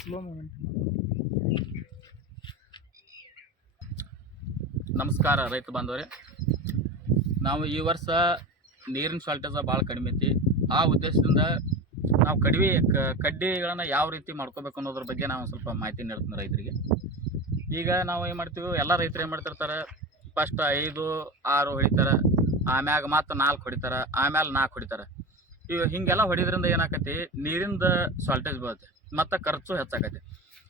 Slow moment. ನಮಸ್ಕಾರ ರೈತ ಬಾಂಧವರೇ, ನಾವು ಈ ವರ್ಷ ನೀರಿನ ಶಾರ್ಟೇಜ್ ಭಾಳ ಕಡಿಮೆ ಐತಿ. ಆ ಉದ್ದೇಶದಿಂದ ನಾವು ಕಡ್ಡಿಗಳನ್ನು ಯಾವ ರೀತಿ ಮಾಡ್ಕೋಬೇಕು ಅನ್ನೋದ್ರ ಬಗ್ಗೆ ನಾವು ಸ್ವಲ್ಪ ಮಾಹಿತಿ ನೀಡ್ತೀನಿ ರೈತರಿಗೆ. ಈಗ ನಾವು ಏನು ಮಾಡ್ತೀವಿ, ಎಲ್ಲ ರೈತರು ಏನು ಮಾಡ್ತಿರ್ತಾರೆ, ಫಸ್ಟ್ 5, 6 ಹೊಡಿತಾರೆ, ಆಮ್ಯಾಗ ಮತ್ತು 4 ಹೊಡಿತಾರೆ, ಆಮೇಲೆ 4 ಹೊಡಿತಾರೆ. ಈಗ ಹೀಗೆಲ್ಲ ಹೊಡಿದ್ರಿಂದ ಏನಾಕತಿ, ನೀರಿಂದ ಶಾರ್ಟೇಜ್ ಬೀಳುತ್ತೆ ಮತ್ತು ಖರ್ಚು ಹೆಚ್ಚಾಕತಿ.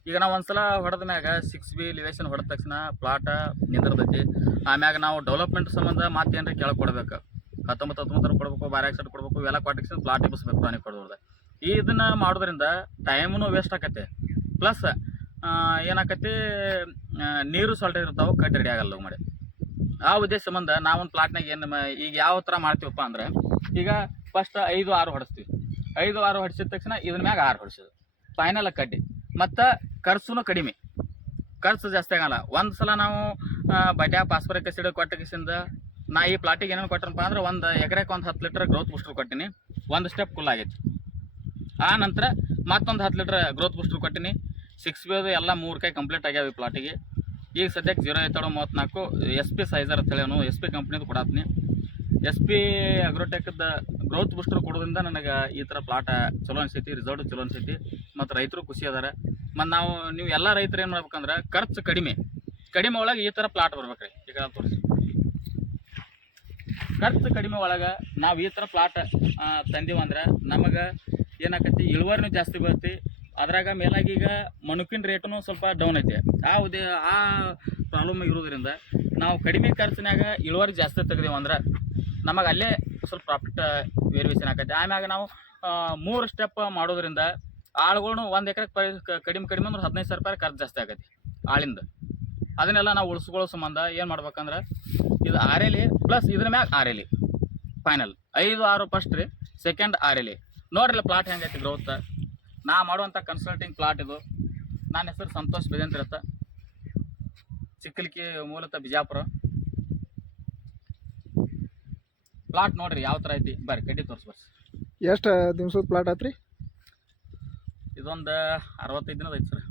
ಈಗ ನಾವು ಒಂದ್ಸಲ ಹೊಡೆದ ಮ್ಯಾಗ 6B ಲಿವೇಶನ್ ಹೊಡೆದ ತಕ್ಷಣ ಪ್ಲಾಟ ನಿಂದಿರ್ತೈತಿ. ಆಮ್ಯಾಗ ನಾವು ಡೆವಲಪ್ಮೆಂಟ್ ಸಂಬಂಧ ಮತ್ತೆ ಏನಾರ ಕೆಳಗೆ ಕೊಡಬೇಕು, 19 ಕೊಡಬೇಕು, ಬಾರಾಕ್ಸೈಡ್ ಕೊಡಬೇಕು, ಇವೆಲ್ಲ ಕೊಟ್ಟಿಗೆ ಪ್ಲಾಟ್ ಇಬ್ಬಿಸ್ಬೇಕು ಪ್ರಾಣಿ ಕೊಡೋದ್ರದ್ದು. ಇದನ್ನು ಮಾಡೋದ್ರಿಂದ ಟೈಮೂ ವೇಸ್ಟ್ ಆಕತಿ, ಪ್ಲಸ್ ಏನಾಕತಿ ನೀರು ಶಾರ್ಟೇಜ್ ಇರ್ತಾವೆ, ಕಡ್ಡಿ ರೆಡಿ ಆಗಲ್ಲ ಮಾಡಿ. ಆ ಉದ್ದೇಶ ಸಂಬಂಧ ನಾವೊಂದು ಪ್ಲಾಟ್ನಾಗ ಏನು ಈಗ ಯಾವ ಥರ ಮಾಡ್ತೀವಪ್ಪ ಅಂದ್ರೆ, ಈಗ ಫಸ್ಟ್ 5, 6 ಹೊಡಿಸ್ತೀವಿ. 5, 6 ಹೊಡಿಸಿದ ತಕ್ಷಣ ಇದ್ರ ಮ್ಯಾಗ 6 ಹೊಡಿಸೋದು, ಫೈನಲ್ ಕಡ್ಡಿ. ಮತ್ತು ಖರ್ಚು ಕಡಿಮೆ, ಖರ್ಚು ಜಾಸ್ತಿ ಆಗಲ್ಲ. ಒಂದು ಸಲ ನಾವು ಬಡ್ಯಾ ಫಾಸ್ಫರಿಕ್ ಆಸಿಡ್ ಕೊಟ್ಟಕಿಸಿಂದ ನಾ ಈ ಪ್ಲಾಟಿಗೆ ಏನೇನು ಕೊಟ್ಟರಪ್ಪ ಅಂದ್ರೆ, ಒಂದು ಎಕರೆಗೆ ಒಂದು 10 ಲೀಟ್ರ್ ಗ್ರೋತ್ ಬೂಸ್ಟರ್ ಕೊಟ್ಟಿನಿ, ಒಂದು ಸ್ಟೆಪ್ ಫುಲ್ ಆಗೈತಿ. ಆ ನಂತರ ಮತ್ತೊಂದು 10 ಲೀಟ್ರ್ ಗ್ರೋತ್ ಬೂಸ್ಟರ್ ಕೊಟ್ಟಿನಿ. 6B ಎಲ್ಲ 3 ಕೈ ಕಂಪ್ಲೀಟ್ ಆಗ್ಯಾವ ಈ ಪ್ಲಾಟಿಗೆ. ಈಗ ಸದ್ಯಕ್ಕೆ 0.34 SP ಸೈಜರ್ ಅಂತ ಹೇಳಿ SP ಕಂಪ್ನಿದು ಕೊಡತ್ತೀನಿ. SP ಅಗ್ರೋಟೆಕ್ದ ಗ್ರೋತ್ ಬೂಸ್ಟರ್ ಕೊಡೋದ್ರಿಂದ ನನಗೆ ಈ ಥರ ಪ್ಲಾಟ್ ಚಲೋ ಅನಿಸೈತಿ, ರಿಸಲ್ಟ್ ಚಲೋ ಅನಿಸೈತಿ, ಮತ್ತು ರೈತರು ಖುಷಿ ಅದಾರೆ. ಮತ್ತು ನೀವು ಎಲ್ಲ ರೈತರು ಏನು ಮಾಡ್ಬೇಕಂದ್ರೆ, ಖರ್ಚು ಕಡಿಮೆ ಒಳಗೆ ಈ ಥರ ಪ್ಲಾಟ್ ಬರ್ಬೇಕ್ರಿ. ಈಗ ತೋರಿಸಿ, ಖರ್ಚು ಕಡಿಮೆ ಒಳಗೆ ನಾವು ಈ ಥರ ಪ್ಲಾಟ್ ತಂದೀವಂದ್ರೆ ನಮಗೆ ಏನಾಕತಿ, ಇಳುವರಿನೂ ಜಾಸ್ತಿ ಬರುತ್ತೆ. ಅದ್ರಾಗ ಮೇಲಾಗಿ ಈಗ ಮನುಕಿನ ರೇಟೂ ಸ್ವಲ್ಪ ಡೌನ್ ಐತೆ. ಆ ಪ್ರಾಬ್ಲಮ್ ಇರೋದ್ರಿಂದ ನಾವು ಕಡಿಮೆ ಖರ್ಚಿನಾಗ ಇಳುವರಿ ಜಾಸ್ತಿ ತೆಗೆದೇವು ಅಂದ್ರೆ ನಮಗೆ ಅಲ್ಲೇ ಸ್ವಲ್ಪ ಪ್ರಾಫಿಟ್ ವೇರಿಯೇಷನ್ ಆಕೈತೆ. ಆಮ್ಯಾಗ ನಾವು 3 ಸ್ಟೆಪ್ ಮಾಡೋದ್ರಿಂದ ಆಳುಗಳ್ನು 1 ಎಕರೆಗೆ ಕಡಿಮೆ ಅಂದ್ರೆ 15,000 ರೂಪಾಯಿ ಖರ್ಚು ಜಾಸ್ತಿ ಆಗೈತಿ ಆಳಿಂದ. ಅದನ್ನೆಲ್ಲ ನಾವು ಉಳಿಸ್ಕೊಳ್ಳೋ ಸಂಬಂಧ ಏನು ಮಾಡ್ಬೇಕಂದ್ರೆ, ಇದು RLA ಪ್ಲಸ್ ಇದ್ರ ಮ್ಯಾಗ RLA ಫೈನಲ್ 5, 6 ಫಸ್ಟ್ ರೀ, ಸೆಕೆಂಡ್ RLA. ನೋಡ್ರಲ್ಲ ಪ್ಲಾಟ್ ಹೆಂಗೈತಿ ಗ್ರೋತ್. ನಾ ಮಾಡುವಂಥ ಕನ್ಸಲ್ಟಿಂಗ್ ಪ್ಲಾಟ್ ಇದು. ನನ್ನ ಹೆಸರು ಸಂತೋಷ್ ಬೇಜಂತ ಇರುತ್ತೆ, ಚಿಕ್ಕಲಿಕ್ಕಿ, ಮೂಲತಃ ಬಿಜಾಪುರ. ಪ್ಲಾಟ್ ನೋಡ್ರಿ ಯಾವ ಥರ ಐತಿ, ಬರ್ರಿ ಕಡ್ಡಿ ತೋರಿಸ್ಬರ್ರಿ. ಎಷ್ಟು ದಿವ್ಸದ ಪ್ಲಾಟ್ ಆತ್ರಿ? ಇದೊಂದು 65 ದಿನದ ಐತಿ ಸರ್.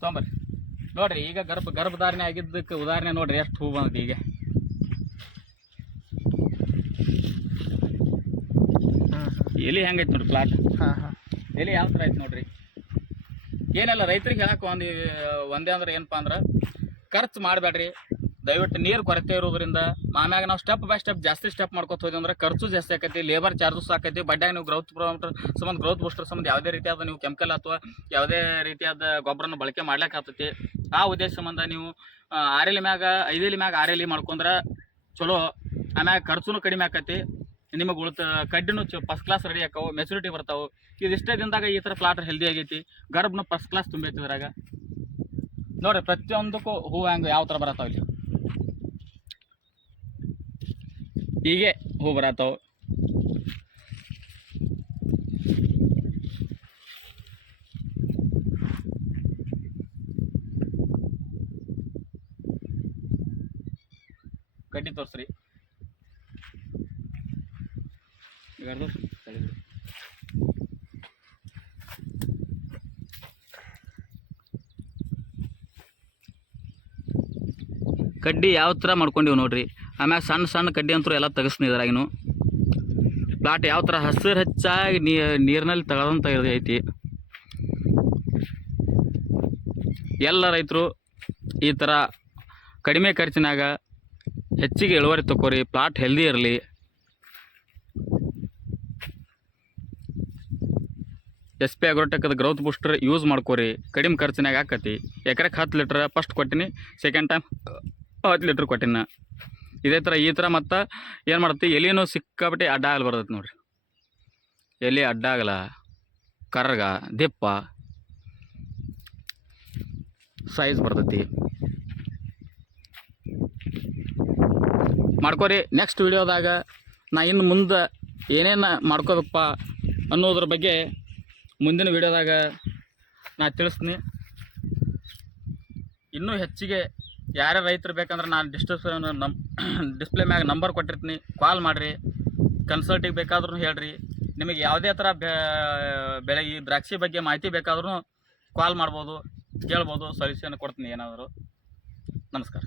ತೊಗೊಂಬರ್ರಿ ನೋಡ್ರಿ. ಈಗ ಗರ್ಭಧಾರಣೆ ಆಗಿದ್ದಕ್ಕೆ ಉದಾಹರಣೆ ನೋಡ್ರಿ, ಎಷ್ಟು ಹೂ ಬಂದೈತಿ. ಈಗ ಎಲ್ಲಿ ಹೆಂಗೈತಿ ನೋಡ್ರಿ ಪ್ಲಾಟ್. ಎಲ್ಲಿ ಯಾವ ಥರ ಐತಿ ನೋಡ್ರಿ. ಏನೆಲ್ಲ ರೈತರಿಗೆ ಹೇಳಕ್ಕೆ ಒಂದೇ ಅಂದ್ರೆ ಏನಪ್ಪ ಅಂದ್ರೆ, ಖರ್ಚು ಮಾಡಬೇಡ್ರಿ ದಯವಿಟ್ಟು. ನೀರು ಕೊರತೆ ಇರೋದ್ರಿಂದ ಆಮ್ಯಾಗ ನಾವು ಸ್ಟೆಪ್ ಬೈ ಸ್ಟೆಪ್ ಜಾಸ್ತಿ ಸ್ಟೆಪ್ ಮಾಡ್ಕೊತ ಹೋದ್ವಿ ಅಂದ್ರೆ ಖರ್ಚು ಜಾಸ್ತಿ ಆಕೈತಿ, ಲೇಬರ್ ಚಾರ್ಜಸ್ ಆಕೈತಿ. ಬಡ್ಯಾಗ ನೀವು ಗ್ರೋತ್ ಬೂಸ್ಟರ್ ಸಂಬಂಧ ಯಾವುದೇ ರೀತಿಯಾದ ನೀವು ಕೆಮಿಕಲ್ ಅಥವಾ ಯಾವುದೇ ರೀತಿಯಾದ ಗೊಬ್ಬರನ ಬಳಕೆ ಮಾಡ್ಲಿಕ್ಕೆ ಆಗ್ತೈತಿ. ಆ ಉದ್ದೇಶ ಸಂಬಂಧ ನೀವು 5 ಮ್ಯಾಗ 6 ಮಾಡ್ಕೊಂಡ್ರೆ ಚಲೋ. ಆಮ್ಯಾಗ ಖರ್ಚು ಕಡಿಮೆ ಆಕೈತಿ, ನಿಮಗೆ ಕಡ್ಡಿನೂ ಫಸ್ಟ್ ಕ್ಲಾಸ್ ರೆಡಿ ಆಕಾವು, ಮೆಚುರಿಟಿ ಬರ್ತಾವೆ. ಇದಿಷ್ಟೇ ದಿನದಾಗ ಈ ಥರ ಪ್ಲಾಟ್ ಹೆಲ್ದಿ ಆಗೈತಿ, ಗರ್ಭನು ಫಸ್ಟ್ ಕ್ಲಾಸ್ ತುಂಬೈತಿ. ಇದ್ರಾಗ ನೋಡ್ರಿ ಪ್ರತಿಯೊಂದಕ್ಕೂ ಹೂ ಹಂಗೆ ಯಾವ ಥರ ಬರತ್ತಾವ, ಇಲ್ಲಿ ಹೀಗೆ ಹೂ ಬರತ್ತಾವ. ಕಡ್ಡಿ ತೋರಿಸ್ರಿ. ಕಡ್ಡಿ ಯಾವ ಥರ ಮಾಡ್ಕೊಂಡಿವಿ ನೋಡ್ರಿ. ಆಮ್ಯಾಗ ಸಣ್ಣ ಕಡ್ಡಿ ಅಂತೂ ಎಲ್ಲ ತೆಗಿಸ್ನಿ. ಇದ್ರಾಗಿನು ಪ್ಲಾಟ್ ಯಾವ ಥರ ಹಸಿರು ಹೆಚ್ಚಾಗಿ ನೀರಿನಲ್ಲಿ ತಗೊಳ್ಳೋಂಥ ಐತಿ. ಎಲ್ಲ ರೈತರು ಈ ಥರ ಕಡಿಮೆ ಖರ್ಚಿನಾಗ ಹೆಚ್ಚಿಗೆ ಇಳುವರಿ ತಗೋರಿ, ಪ್ಲಾಟ್ ಹೆಲ್ದಿ ಇರಲಿ. SP ಅಗ್ರೋಟೆಕ್ದ ಗ್ರೋತ್ ಬೂಸ್ಟರ್ ಯೂಸ್ ಮಾಡ್ಕೋರಿ, ಕಡಿಮೆ ಖರ್ಚಿನಾಗ ಆಕತಿ. ಎಕರೆಗೆ 10 ಲೀಟ್ರ್ ಫಸ್ಟ್ ಕೊಟ್ಟಿನಿ, ಸೆಕೆಂಡ್ ಟೈಮ್ 10 ಲೀಟ್ರ್ ಕೊಟ್ಟಿನ. ಇದೇ ಥರ ಈ ಥರ ಮತ್ತು ಏನು ಮಾಡ್ತಿ, ಎಲೆನೂ ಸಿಕ್ಕಾಬಿಟ್ಟು ಅಡ್ಡ ಆಗಲ್ಲ ಬರ್ತೈತಿ ನೋಡ್ರಿ. ಎಲೆ ಅಡ್ಡ ಆಗಲ್ಲ, ಕರ್ಗ ದಿಪ್ಪ ಸೈಜ್ ಬರ್ತೈತಿ. ಮಾಡ್ಕೋರಿ. ನೆಕ್ಸ್ಟ್ ವಿಡಿಯೋದಾಗ ನಾ ಇನ್ನು ಮುಂದೆ ಏನೇನು ಮಾಡ್ಕೋಬೇಕಪ್ಪ ಅನ್ನೋದ್ರ ಬಗ್ಗೆ ಮುಂದಿನ ವಿಡಿಯೋದಾಗ ನಾ ತಿಳಿಸ್ತೀನಿ. ಇನ್ನೂ ಹೆಚ್ಚಿಗೆ ಯಾರ್ಯಾರು ರೈತರು ಬೇಕಂದ್ರೆ ನಾನು ಡಿಸ್ಪ್ಲೇ ಮ್ಯಾಗ ನಂಬರ್ ಕೊಟ್ಟಿರ್ತೀನಿ, ಕಾಲ್ ಮಾಡಿರಿ. ಕನ್ಸಲ್ಟಿಗೆ ಬೇಕಾದ್ರೂ ಹೇಳ್ರಿ. ನಿಮಗೆ ಯಾವುದೇ ಥರ ಬೆಳೆ ಈ ದ್ರಾಕ್ಷಿ ಬಗ್ಗೆ ಮಾಹಿತಿ ಬೇಕಾದ್ರೂ ಕಾಲ್ ಮಾಡ್ಬೋದು, ಕೇಳ್ಬೋದು, ಸೊಲ್ಯೂಷನ್ ಕೊಡ್ತೀನಿ ಏನಾದರೂ. ನಮಸ್ಕಾರ.